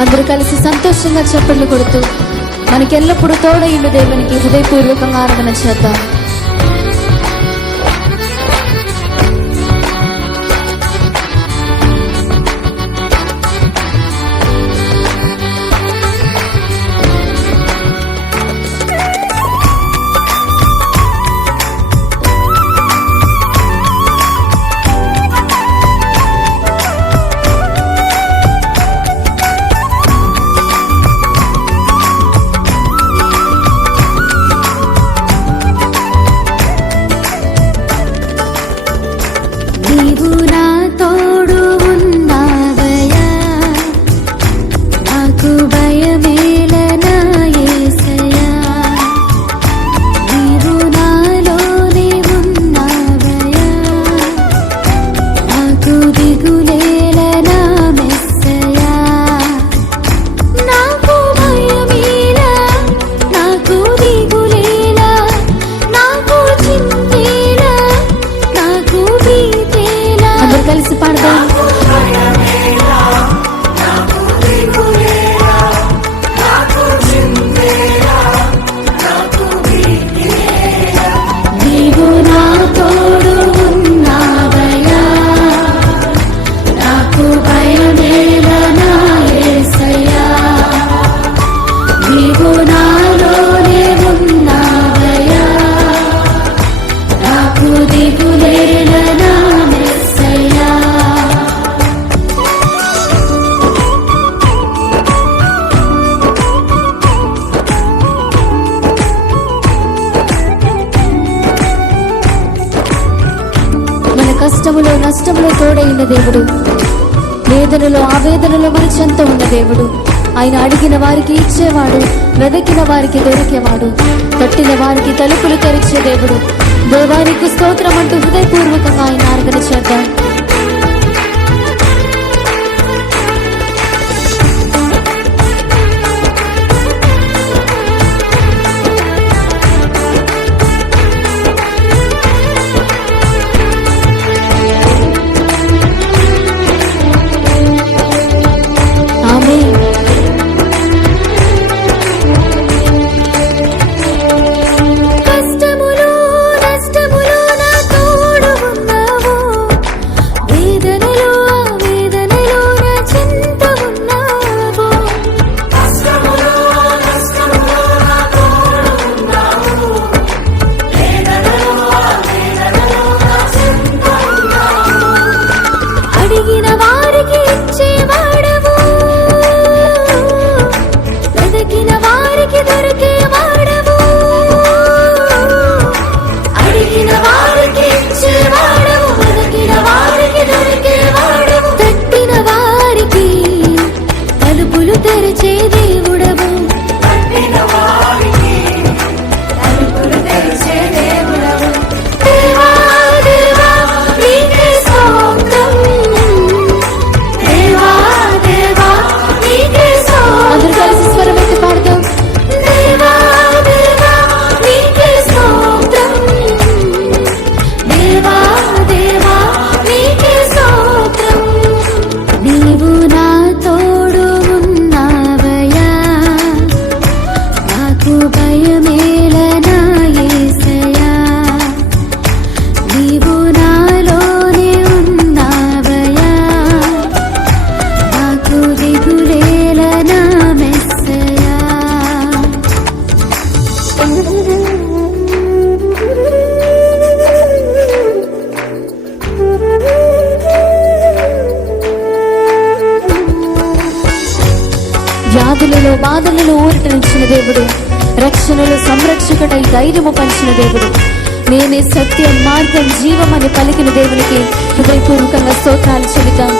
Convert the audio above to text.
అందరూ కలిసి సంతోషంగా చప్పట్లు కొడుతూ మనకెల్లప్పుడూ తోడైన దేవునికి హృదయపూర్వకంగా ఆరాధన చేద్దాం. కలిసి పాడదాం. నీవు నా తోడు ఉన్నావయ్యా, నాకు భయమేలా నా యేసయ్యా. నీవు నాలోనే ఉన్నావయ్యా, నాకు దిగులేలా నా కష్టములో నష్టములో తోడైన దేవుడు, వేదనలో ఆవేదనలో మన చెంత ఉన్న దేవుడు. ఆయన అడిగిన వారికి ఇచ్చేవాడు, వెదకిన వారికి దొరికేవాడు, తట్టిన వారికి తలుపులు తెరిచే దేవుడు. దేవానికి స్తోత్రం అంటూ హృదయపూర్వకంగా ఆయన ఆరాధన చేద్దాం. వ్యాధులలో బాధలలో ఊరటనిచ్చిన దేవుడు, రక్షణలో సంరక్షకుడై ధైర్యము పంచిన దేవుడు, నేనే సత్యం మార్గం జీవం అని పలికిన దేవునికి హృదయపూర్వకంగా స్తోత్రాలు చెల్లిద్దాం.